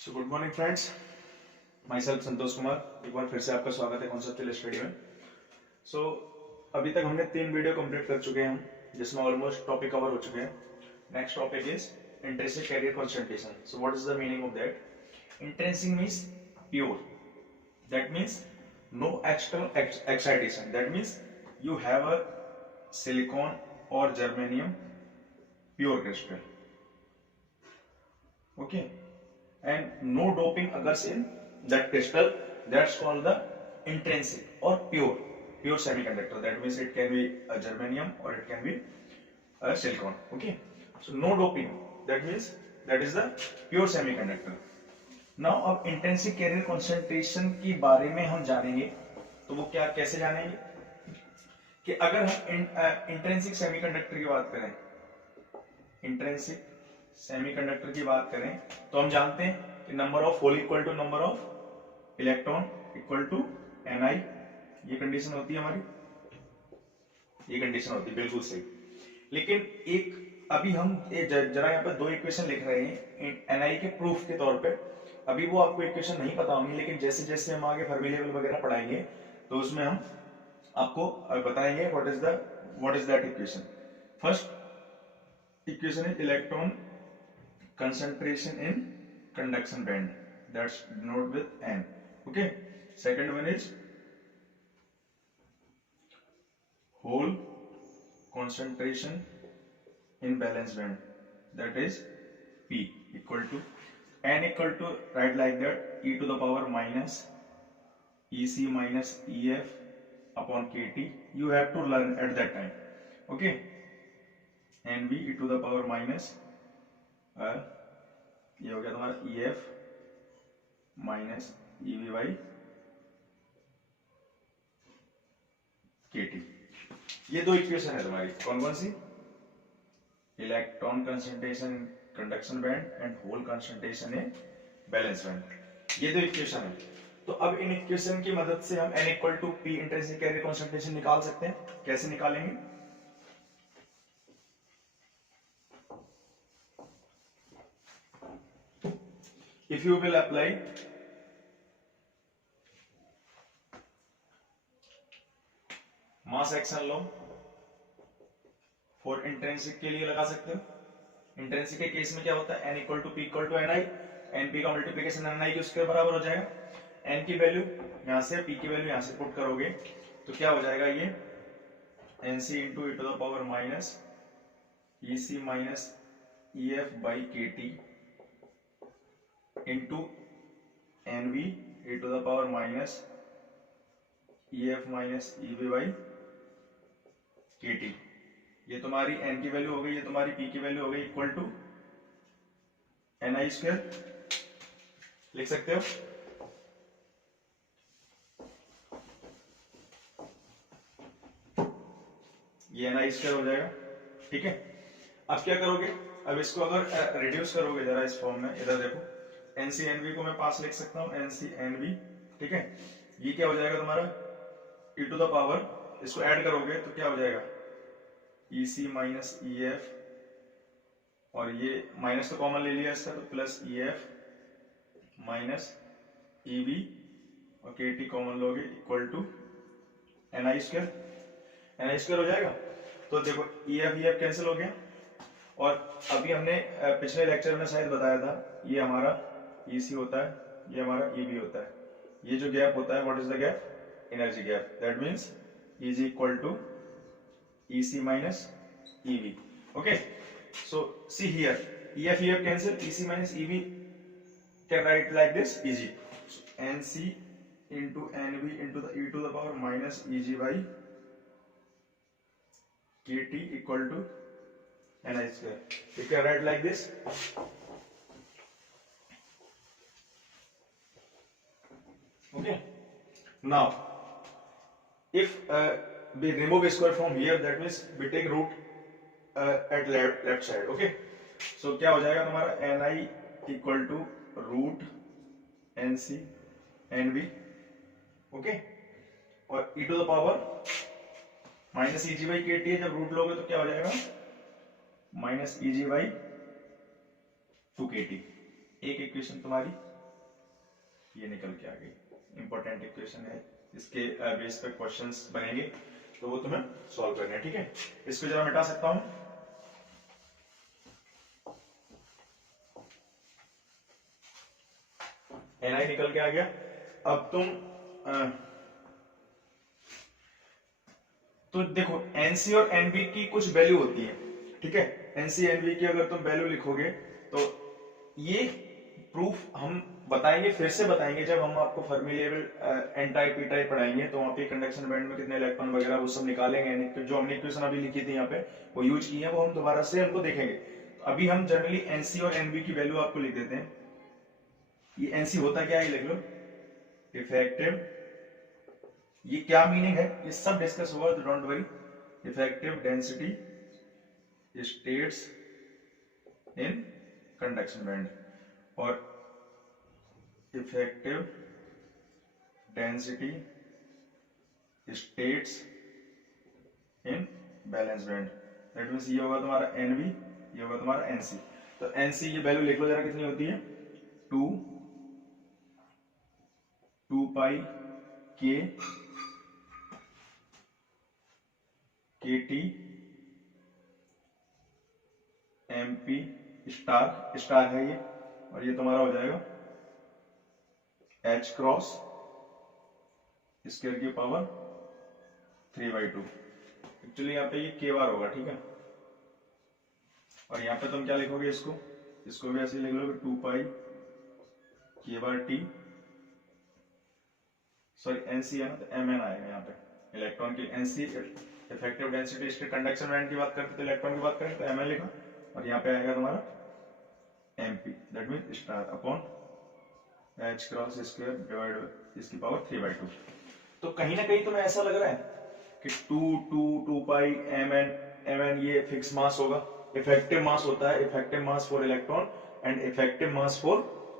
सो good morning friends, myself Santosh Kumar. एक बार फिर से आपका स्वागत है कॉन्सेप्चुअल स्टडी में। सो अभी तक हमने 3 वीडियो कंप्लीट कर चुके हैं जिसमें ऑलमोस्ट टॉपिक कवर हो चुके हैं। Next topic is intrinsic carrier concentration. So what is the meaning of that? Intrinsic means pure, that means no external excitation, that means you have a silicon or germanium pure crystal, okay, and no doping occurs in that crystal. That's called the intrinsic or pure semiconductor. That means it can be a germanium or it can be a silicon, okay. So no doping, that means that is the pure semiconductor. Now अब intrinsic carrier concentration के बारे में हम जानेंगे। तो वो क्या, कैसे जानेंगे कि अगर हम इंट्रिंसिक सेमीकंडक्टर की बात करें, इंट्रिंसिक सेमीकंडक्टर की बात करें तो हम जानते हैं कि number of hole equal to number of electron equal to Ni। ये कंडीशन होती है हमारी, ये कंडीशन होती है, बिल्कुल सही। लेकिन एक अभी हम जरा यहाँ पे 2 इक्वेशन लिख रहे हैं Ni के प्रूफ के तौर पे। अभी वो आपको इक्वेशन नहीं पता होंगी, लेकिन जैसे जैसे हम आगे फर्मी लेवल वगैरह पढ़ाएंगे तो उसमें हम आपको बताएंगे what is that equation. First equation is electron concentration in conduction band, that's denote with N, okay. Second one is hole concentration in valence band, that is P equal to N equal to right like that e to the power minus EC minus EF upon KT. You have to learn at that time, okay. NV e to the power minus ये हो गया तुम्हारा EF minus EV by KT। ये 2 equation है तुम्हारी, कौन कौन सी? Electron concentration conduction band and hole concentration in valence band, ये 2 इक्वेशन है। तो अब इन इक्वेशन की मदद से हम N equal to P intrinsic carrier concentration निकाल सकते हैं। कैसे निकालेंगे? If you will apply mass action law for intrinsic के लिए लगा सकते हो। इंट्रिंसिक के केस में क्या होता है? N equal to P equal to Ni, NP का मल्टीप्लीकेशन Ni के उसके बराबर हो जाएगा। N की वैल्यू यहां से, P की वैल्यू यहां से पुट करोगे तो क्या हो जाएगा? ये Nc into e to the power minus EC minus EF by KT into NV e to the power minus EF minus EV by KT। ये तुम्हारी N की वैल्यू हो गई, ये तुम्हारी P की वैल्यू हो गई, इक्वल टू Ni स्क्वायर लिख सकते हो। ये Ni स्क्वायर हो जाएगा, ठीक है। अब क्या करोगे? अब इसको अगर रिड्यूस करोगे जरा इस फॉर्म में, इधर देखो, NCNV को मैं पास लिख सकता हूं, NCNV, ठीक है। ये क्या हो जाएगा तुम्हारा? e टू द पावर, इसको ऐड करोगे तो क्या हो जाएगा? EC माइनस EF, और ये माइनस तो कॉमन ले लिया इसका, तो प्लस EF माइनस EV और KT कॉमन लोगे, इक्वल टू Ni स्क्वायर हो जाएगा। तो देखो EF कैंसिल हो गया, और अभी हमने पिछले लेक्चर में शायद बताया था, ये हमारा EC होता है, ये हमारा EV होता है। ये जो गैप होता है, what is the gap? Energy gap. That means EG equal to EC minus EV, okay. So see here, EF cancel, EC minus EV can write like this, EG. So NC into NV into the e to the power minus EG by KT equal to Ni square. You can write like this. Okay. Now, if we remove square from here, that means we take root at left side. Okay. So क्या हो जाएगा तुम्हारा? Ni equal to root NC NV, okay, और e to the power minus EG by KT है, जब root लोगे तो क्या हो जाएगा? Minus EG by 2KT। एक इक्वेशन तुम्हारी ये निकल के आ गई। इंपॉर्टेंट इक्वेशन है, इसके बेस पे क्वेश्चंस बनेंगे तो वो तुम्हें सॉल्व करने हैं, ठीक है। इसको जरा मिटा सकता हूं, Ni निकल के आ गया। अब तुम तो देखो Nc और Nv की कुछ वैल्यू होती है, ठीक है। Nc Nv की अगर तुम वैल्यू लिखोगे तो ये प्रूफ हम बताएंगे, फिर से बताएंगे जब हम आपको Fermi level N type P type पढ़ाएंगे, तो वहां पे कंडक्शन बैंड में कितने इलेक्ट्रॉन वगैरह वो सब निकालेंगे। जो हमने इक्वेशन अभी लिखी थी यहाँ पे वो यूज की है, वो हम दोबारा से उनको देखेंगे। तो अभी हम जनरली Nc और Nv की वैल्यू आपको लिख देते हैं। ये Nc होता क्या है लिख लो, इफेक्टिव, ये क्या मीनिंग है ये सब डिस्कस हुआ, तो don't worry. Effective density states in conduction band और effective density states in valence band. That means ये होगा तुम्हारा Nv, ये होगा तुम्हारा Nc। तो Nc की वैल्यू लिख लो जरा कितनी होती है, 2 पाई k kt mp star, star है ये, और ये तुम्हारा हो जाएगा h क्रॉस स्क्वायर की पावर 3/2। एक्चुअली यहाँ पे ये k बार होगा, ठीक है। और यहाँ पे तुम क्या लिखोगे, इसको भी ऐसे लिख लोगे 2 पाई k बार t, सॉरी Nc है ना, तो Mn आएगा यहाँ पे इलेक्ट्रॉन की। Nc effective density state conduction band की बात करते तो इलेक्ट्रॉन की बात करें तो Mn लिखा, और यहाँ पे आएगा तुम्हारा Mp, that mean star upon h cross square divide by इसकी पावर 3/2। तो कहीं ना कहीं तुम्हें ऐसा लग रहा है कि 2 पाई Mn ये फिक्स मास होगा, इफेक्टिव मास होता है, effective mass for electron and effective mass for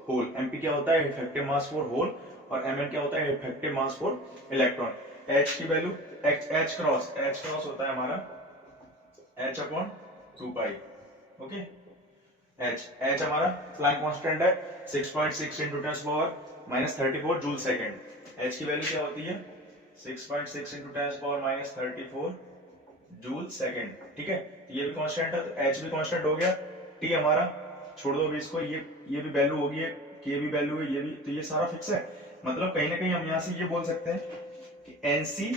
hole. Mp क्या होता है, इफेक्टिव मास फॉर होल, और Mn क्या होता है, effective mass for electron. H की वैल्यू H क्रॉस होता है हमारा H upon 2 pi, okay. H हमारा प्लैंक कांस्टेंट है 6.6 into 10⁻³ जूल सेकंड। H की वैल्यू क्या होती है 6.6 into 10⁻³ जूल सेकंड, ठीक है। ये भी कांस्टेंट है, तो H भी कांस्टेंट हो गया। T हमारा छोड़ दो अभी इसको, ये भी वैल्यू होगी, K भी वैल्यू है, ये भी, तो ये सारा फिक्स है। मतलब कहीं ना कहीं हम यहां से ये बोल सकते हैं कि Nc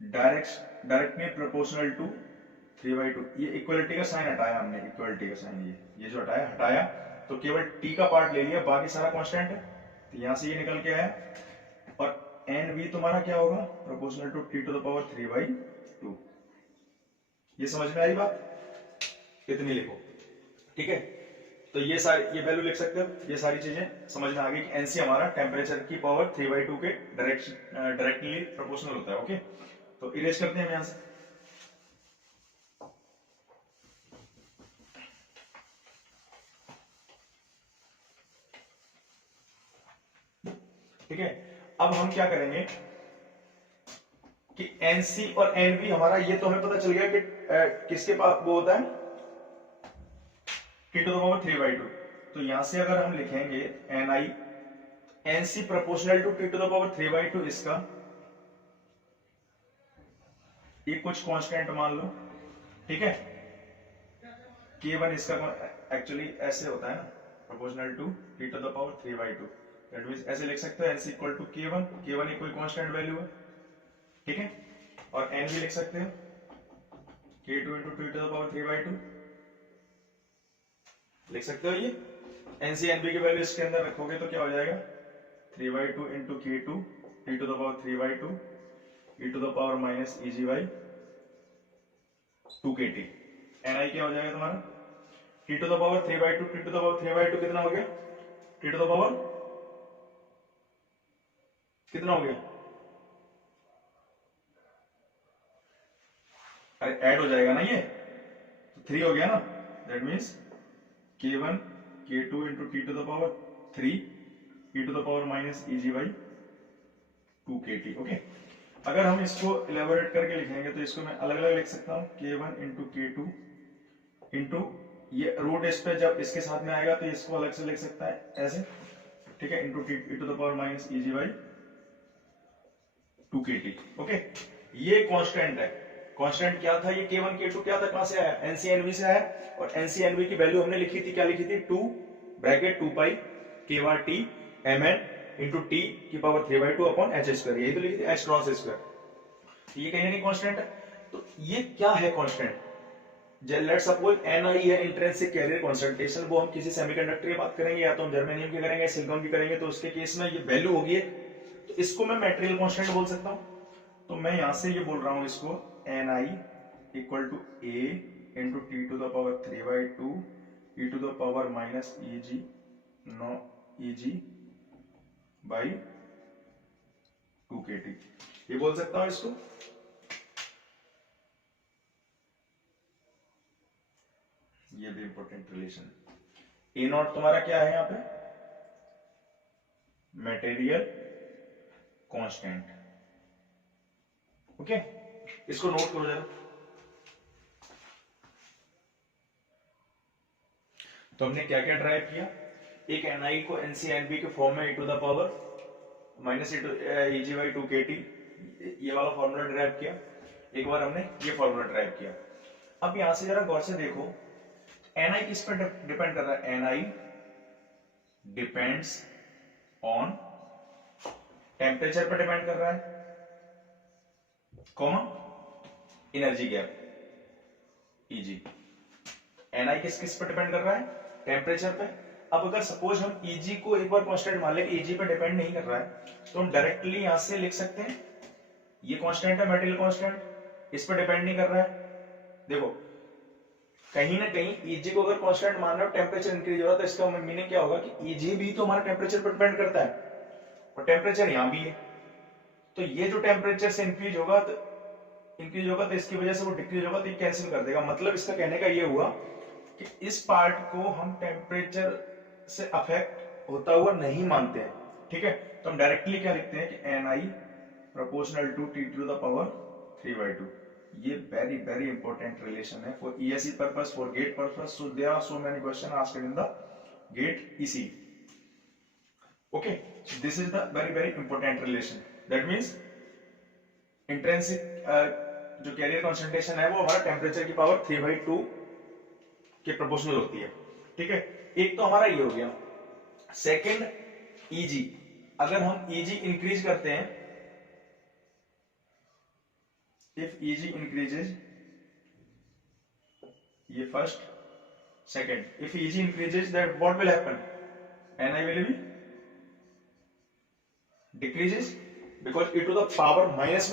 डायरेक्टली प्रोपोर्शनल टू 3/2। ये इक्वलिटी का साइन हटाया हमने, इक्वलिटी का साइन ये जो हटाया तो केवल t का पार्ट ले लिया, बाकी सारा कांस्टेंट है, तो यहां से ये निकल के आया। और Nv तुम्हारा क्या होगा, प्रोपोर्शनल टू T⁻³ ये समझ में आई बात, इतनी लिखो, ठीक है। तो ये वैल्यू लिख सकते हो, ये सारी चीजें समझ में आ गई कि Nc हमारा टेम्परेचर की पावर 3/2 के डायरेक्टली प्रोपोर्शनल होता है, ओके। तो इरेज करते हैं हम यहां से, ठीक है। अब हम क्या करेंगे कि Nc और Nv हमारा, ये तो हमें पता चल गया कि किसके पास वो होता है T⁻³ तो यहां से अगर हम लिखेंगे Ni Nc proportional to T⁻³/2, इसका ये कुछ कांस्टेंट मान लो, ठीक है। K1 इसका एक्चुअली ऐसे होता है ना, proportional to T⁻³/2, that means ऐसे लिख सकते हो Nc equal to K1, K1 कोई कांस्टेंट वैल्यू है, ठीक है। और Nv लिख सकते हो K2 into T⁻³/2 लिख सकते हो। ये Nc Nv की वैल्यू इसके अंदर रखोगे तो क्या हो जाएगा 3/2 into K2 T⁻³/2 e⁻⁻eg/2kT। Ni क्या हो जाएगा तुम्हारा T⁻³/2 कितना हो गया, कितना हो गया, अरे ऐड हो जाएगा ना, ये तो 3 हो गया ना, that means K1 K2 into T⁻³ e⁻⁻eg/2kT, okay. अगर हम इसको इलेबोरेट करके लिखेंगे तो इसको मैं अलग अलग लिख सकता हूं, K1 into K2 into ये रूट इस पे जब इसके साथ में आएगा तो इसको अलग से लिख सकता है ऐसे, ठीक है, into T to the power minus Eg by 2kT। Okay, ये कांस्टेंट है। कांस्टेंट क्या था? ये K1 K2 क्या था, कहां से आया? NCNV से आया। और NCNV की वैल्यू हमने लिखी थी, क्या लिखी थी? 2 ब्रैकेट 2 पाई K1T Mn इंटू टी की पावर 3/2 अपॉन h स्क्वायर, यही तो लिखी थी, h क्रॉस स्क्वायर। ये कहीं ना कहीं कांस्टेंट है। तो ये क्या है कांस्टेंट? लेट्स सपोज Ni है इंट्रिंसिक कैरियर कंसंट्रेशन, वो हम किसी सेमीकंडक्टर की बात करेंगे, या तो हम जर्मेनियम की करेंगे, सिलिकॉन की करेंगे, तो उसके केस में ये वैल्यू होगी एक, तो इसको मैं मटेरियल कांस्टेंट बोल सकता हूं। तो मैं यहां से ये बोल रहा हूं इसको Ni equal to A into T to the power 3/2 e to the power minus Eg no Eg by 2kT, ये बोल सकता हूं इसको। ये भी इंपॉर्टेंट रिलेशन। ए नॉट तुम्हारा क्या है यहां पे? Material constant. ओके, इसको नोट करो जरा। तो हमने क्या क्या ड्राइव किया? एक Ni को NCNB के फॉर्म में e to the power minus Eg by 2kT, ये वाला फॉर्मूला ड्राइव किया। एक बार हमने ये फॉर्मूला ड्राइव किया। अब यहां से जरा गौर से देखो, Ni किस पर डिपेंड कर रहा है? Ni डिपेंड्स ऑन टेम्परेचर पर डिपेंड कर रहा है, comma energy gap Eg। Ni किस किस पर डिपेंड कर रहा है? टेम्परेचर पे। अब अगर सपोज हम Eg को एक बार कांस्टेंट मान ले कि Eg पे डिपेंड नहीं कर रहा है, तो हम डायरेक्टली यहां से लिख सकते हैं ये कांस्टेंट है, मटेरियल कांस्टेंट, इस पर डिपेंड नहीं कर रहा है। देखो कहीं ना कहीं Eg को अगर कांस्टेंट मान रहे हो, टेम्परेचर इंक्रीज हो रहा है, तो इसका मीनिंग क्या होगा कि Eg भी तो हमारा टेम्परेचर पर डिपेंड करता है, और टेम्परेचर यहां भी है। तो ये जो टेम्परेचर से इंक्रीज होगा तो इसकी वजह से वो डिक्रीज होगा, तो ये कैंसिल कर देगा। मतलब इसका कहने का ये हुआ कि इस पार्ट को हम टेम्परेचर से अफेक्ट होता हुआ नहीं मानते हैं। ठीक है, तो हम डायरेक्टली क्या लिखते हैं कि Ni proportional to T to the power 3/2। ये वेरी वेरी इंपॉर्टेंट रिलेशन है for ESE purpose, for GATE purpose. So there are so many question asked in the GATE EC। Okay, this is the very very important relation. That means intrinsic जो carrier concentration है वो हमारा temperature की power 3/2 के proportional होती है। ठीक है, एक तो हमारा ये हो गया। सेकंड Eg, अगर हम Eg इंक्रीज करते हैं, इफ Eg इंक्रीजेज, ये first, second, if Eg increases that what will happen? Ni will be decreases, because e to the power minus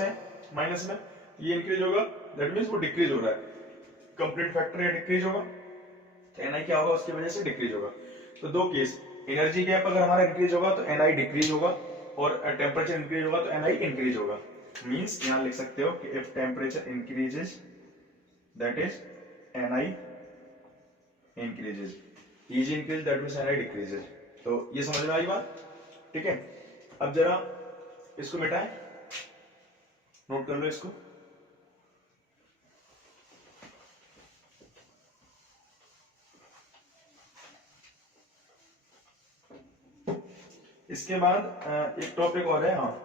में ये इंक्रीज होगा, दैट मींस वो डिक्रीज हो रहा है, कंप्लीट फैक्टर ये डिक्रीज होगा, तो Ni क्या होगा? उसकी वजह से डिक्रीज होगा। तो दो केस, एनर्जी गैप अगर हमारा इंक्रीज होगा तो Ni डिक्रीज होगा, और टेम्परेचर इंक्रीज होगा तो Ni इंक्रीज होगा। मींस यहां लिख सकते हो कि if temperature increases that is Ni increases, Eg increase that means Ni decreases. तो ये समझ में आई बात? ठीक है, अब जरा इसको मिटाएं, नोट कर लो इसको। इसके बाद एक टॉपिक और है, हाँ,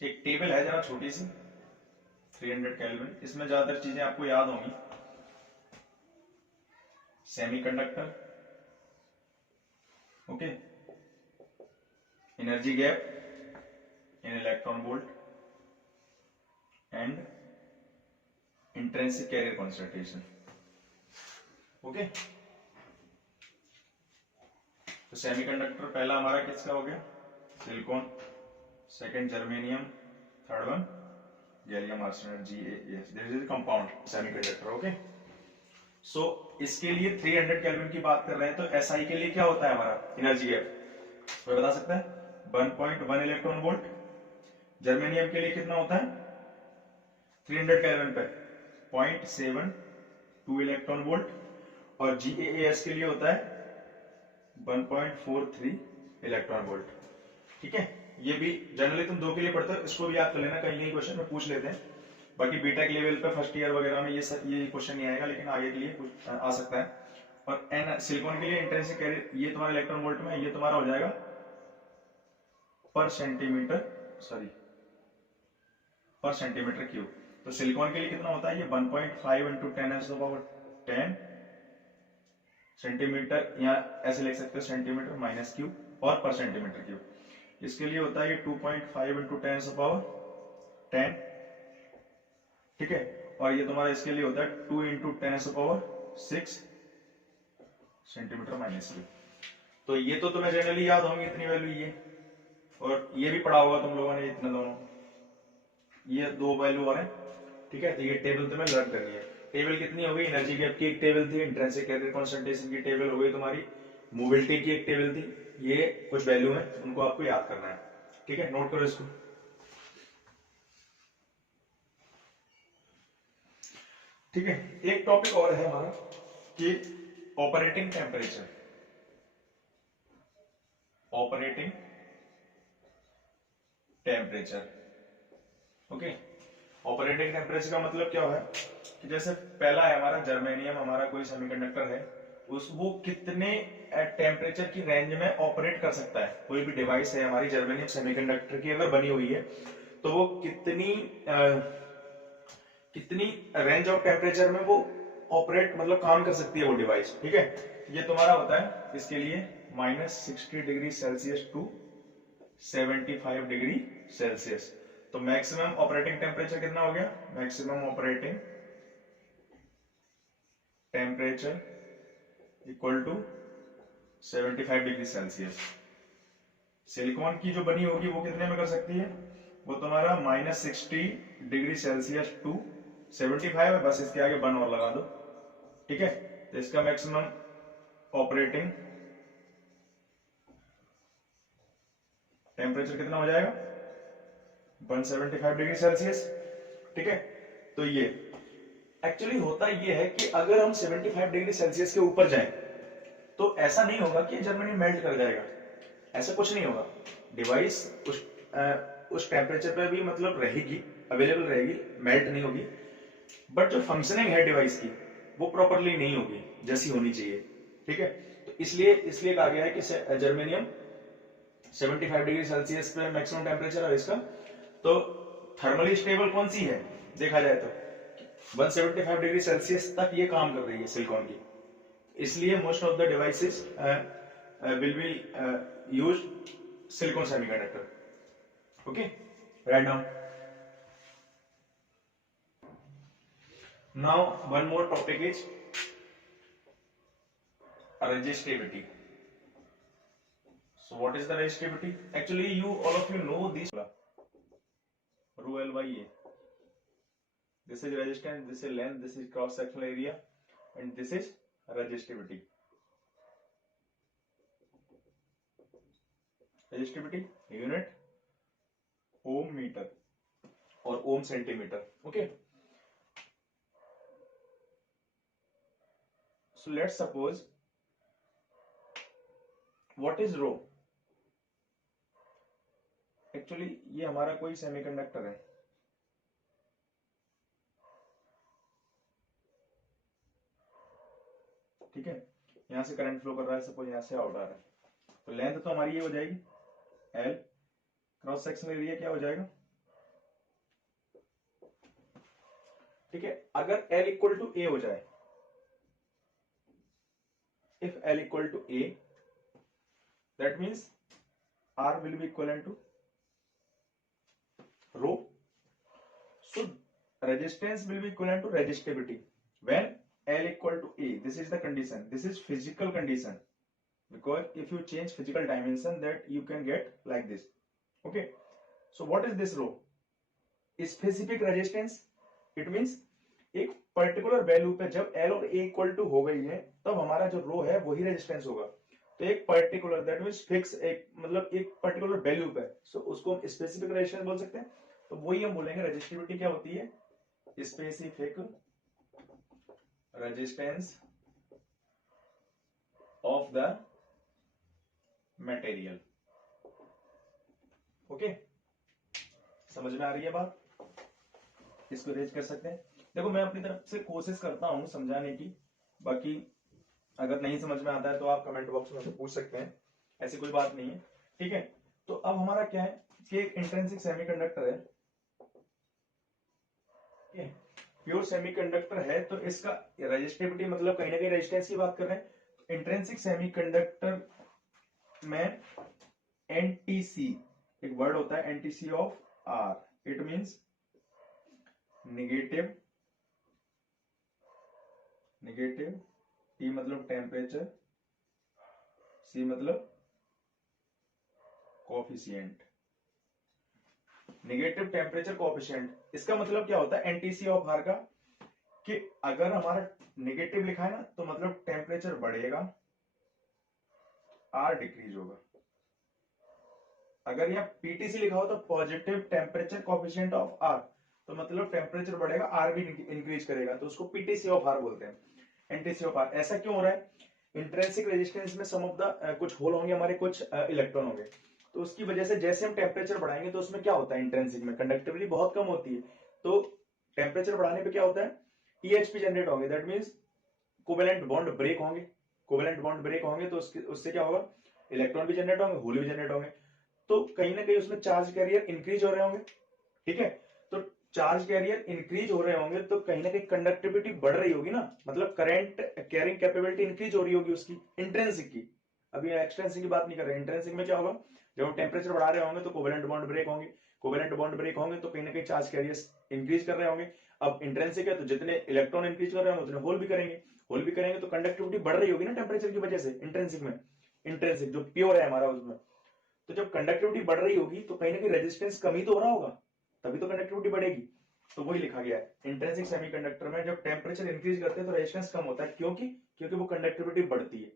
एक टेबल है जरा छोटी सी 300 केल्विन, इसमें ज्यादातर चीजें आपको याद होंगी। Semiconductor, okay, energy gap in electron volt and intrinsic carrier concentration. Okay, तो सेमीकंडक्टर पहला हमारा किसका हो गया? Silicon, second germanium, third one gallium arsenide, GaAs। This is compound semiconductor. Okay, so इसके लिए 300 केल्विन की बात कर रहे हैं, तो SI के लिए क्या होता है हमारा एनर्जी गैप? कोई बता सकता है? 1.1 इलेक्ट्रॉन वोल्ट। जर्मेनियम के लिए कितना होता है 300 केल्विन पे? 0.72 इलेक्ट्रॉन वोल्ट। और GaAs के लिए होता है 1.43 इलेक्ट्रॉन वोल्ट। ठीक है, ये भी जनरली तुम दो के लिए पढ़ते हो, इसको भी याद कर लेना, कहीं क्वेश्चन में पूछ लेते हैं। बाकी बीटेक लेवल पे फर्स्ट ईयर वगैरह में ये क्वेश्चन नहीं आएगा, लेकिन आगे के लिए कुछ आ सकता है। और एन सिलिकॉन के लिए इंट्रिंसिक कैरियर, ये तुम्हारा इलेक्ट्रॉन वोल्ट में, ये तुम्हारा हो जाएगा पर सेंटीमीटर, सॉरी पर सेंटीमीटर क्यूब। तो सिलिकॉन के लिए कितना होता है ये 1.5 इंटू 10⁻10 सेंटीमीटर, या ऐसे लिख सकते हो सेंटीमीटर माइनस क्यूब और पर सेंटीमीटर क्यूब। इसके लिए होता है ये 2.5 इंटू 10⁻10, ठीक है। और ये तुम्हारा इसके लिए होता है 2 इंटू 10⁻6 सेंटीमीटर माइनस क्यूब। तो ये तो तुम्हें जनरली याद होंगे इतनी वैल्यू ये, और ये भी पढ़ा होगा तुम लोगों ने इतने दोनों, ये दो वैल्यू और है, ठीक है। तो ये टेबल तुम्हें लर्न करनी है। टेबल कितनी हो गई, एनर्जी गैप की एक टेबल थी, इंट्रिंसिक कैरियर कंसंट्रेशन की टेबल हो गई तुम्हारी, मोबिलिटी की एक टेबल थी, ये कुछ वैल्यू है उनको आपको याद करना है, ठीक है। नोट करो इसको। ठीक है, एक टॉपिक और है हमारा कि operating temperature. Operating temperature, okay. Operating temperature का मतलब क्या है कि जैसे पहला है हमारा जर्मेनियम, हमारा कोई सेमीकंडक्टर है, वो कितने टेम्परेचर की रेंज में ऑपरेट कर सकता है। कोई भी डिवाइस है हमारी जर्मेनियम सेमीकंडक्टर की अगर बनी हुई है, तो वो कितनी रेंज ऑफ टेम्परेचर में वो ऑपरेट मतलब काम कर सकती है वो डिवाइस, ठीक है। ये तुम्हारा होता है इसके लिए -60 degree Celsius to 75 degree Celsius. तो मैक्सिमम ऑपरेटिंग टेम्परेचर कितना हो गया, maximum operating temperature equal to 75 degree Celsius. Silicon की जो बनी होगी वो कितने में कर सकती है, वो तुम्हारा -60 डिग्री सेल्सियस टू 75 है, बस इसके आगे 1 और लगा दो, ठीक है। तो इसका मैक्सिमम ऑपरेटिंग टेम्परेचर कितना हो जाएगा, 175 डिग्री सेल्सियस, ठीक है। तो ये एक्चुअली होता ये है कि अगर हम 75 डिग्री सेल्सियस के ऊपर जाएं तो ऐसा नहीं होगा कि जर्मेनियम मेल्ट कर जाएगा, ऐसा कुछ नहीं होगा। डिवाइस उस टेम्परेचर पे भी मतलब रहेगी, अवेलेबल रहेगी, मेल्ट नहीं होगी, बट जो फंक्शनिंग है डिवाइस की वो प्रॉपरली नहीं होगी जैसी होनी चाहिए, ठीक है। तो इसलिए कहा गया है कि जर्मेनियम 75 डिग्री सेल्सियस पे मैक्सिमम टेम्परेचर है इसका। तो थर्मली स्टेबल कौन सी है देखा जाए तो 175 डिग्री सेल्सियस तक ये काम कर रही है सिलिकॉन की, इसलिए most of the devices will be use silicon semiconductor, okay. Write down. Now one more topic is resistivity. So what is the resistivity? Actually all of you know this rho L by A. This is resistance, this is length, this is cross sectional area, and this is resistivity. Resistivity unit ohm meter or ohm centimeter, okay. So let's suppose what is rho. Actually ये हमारा कोई semiconductor है, ठीक है। यहां से current flow कर रहा है, सपोज यहां से आउट आ रहा है, तो लेंथ तो हमारी ये हो जाएगी L, क्रॉस सेक्शनल एरिया क्या हो जाएगा, ठीक है। अगर L इक्वल टू A हो जाए, if L equal to A, that means R will be equivalent to rho. So resistance will be equivalent to resistivity when L equal to A. This is the condition. This is physical condition, because if you change physical dimension, that you can get like this, okay. So what is this rho? Specific resistance. It means एक particular value पे जब L और A equal to हो गई है, तब हमारा जो रो है वही रेजिस्टेंस होगा। तो एक पर्टिकुलर, दैट मींस फिक्स, एक मतलब एक पर्टिकुलर वैल्यू पे, सो उसको हम स्पेसिफिक रेजिस्टेंस बोल सकते हैं। तो वही हम बोलेंगे रेजिस्टिविटी क्या होती है, specific resistance of the material, okay. समझ में आ रही है बात? इसको रेज कर सकते हैं। देखो मैं अपनी तरफ से कोशिश करता हूँ समझाने की, बाकी अगर नहीं समझ में आता है तो आप कमेंट बॉक्स में पूछ सकते हैं, ऐसी कोई बात नहीं है, ठीक है। तो अब हमारा क्या है कि एक इंट्रिंसिक सेमीकंडक्टर है, प्योर सेमीकंडक्टर है, तो इसका रेजिस्टिविटी मतलब कहीं ना कहीं रेजिस्टेंस की बात कर रहे हैं। इंट्रिंसिक सेमीकंडक्टर में एनटीसी एक वर्ड होता है, NTC of R, it means negative, negative, T मतलब टेम्परेचर, सी मतलब कोफिशिएंट, नेगेटिव टेम्परेचर कोफिशिएंट। इसका मतलब क्या होता है एनटीसी ऑफ आर का, कि अगर हमारा नेगेटिव लिखा है ना तो मतलब टेम्परेचर बढ़ेगा, आर डिक्रीज होगा। अगर यहाँ पीटीसी लिखा हो तो positive temperature coefficient of R, तो मतलब टेम्परेचर बढ़ेगा, आर भी इंक्रीज करेगा, तो उसको पीटीसी ऑफ आर बोलते हैं, एनटीसी ऑफ आर। ऐसा क्यों हो रहा है, इंट्रिंसिक रेजिस्टेंस में सम ऑफ द कुछ होल होंगे हमारे, कुछ इलेक्ट्रॉन होंगे, तो उसकी वजह से जैसे हम टेम्परेचर बढ़ाएंगे तो उसमें क्या होता है, इंट्रिंसिक में कंडक्टिविटी बहुत कम होती है, तो टेम्परेचर बढ़ाने पे क्या होता है, टीएचपी जनरेट होंगे, that means covalent bond break होंगे, कोवेलेंट बॉन्ड ब्रेक होंगे तो उससे क्या होगा, इलेक्ट्रॉन भी जनरेट होंगे, होल भी जनरेट होंगे, तो कहीं ना कहीं उसमें चार्ज कैरियर इंक्रीज हो रहे होंगे, ठीक है। तो चार्ज कैरियर इंक्रीज हो रहे होंगे तो कहीं ना कहीं कंडक्टिविटी बढ़ रही होगी ना, मतलब करंट कैरिंग कैपेबिलिटी इंक्रीज हो रही होगी उसकी, इंट्रिंसिक की। अभी एक्सट्रिंसिक की बात नहीं कर रहे, इंट्रिंसिक में क्या होगा, जब हम टेम्परेचर बढ़ा रहे होंगे तो कोवेलेंट बॉन्ड ब्रेक होंगे, कोवेलेंट बॉन्ड ब्रेक होंगे तो कहीं ना कहीं चार्ज कैरियर्स इंक्रीज कर रहे होंगे। अब इंट्रिंसिक है तो जितने इलेक्ट्रॉन इंक्रीज कर रहे होंगे उतने होल भी करेंगे, होल भी करेंगे तो कंडक्टिविटी बढ़ रही होगी ना टेम्परेचर की वजह से इंट्रिंसिक में, इंट्रिंसिक जो प्योर है हमारा उसमें। तो जब कंडक्टिविटी बढ़ रही होगी तो कहीं ना कहीं रेजिस्टेंस कम ही तो हो रहा होगा, तभी तो कंडक्टिविटी बढ़ेगी। तो वही लिखा गया है, इंट्रिंसिक सेमीकंडक्टर में जब टेम्परेचर इंक्रीज करते हैं तो रेजिस्टेंस कम होता है, क्योंकि वो कंडक्टिविटी बढ़ती है।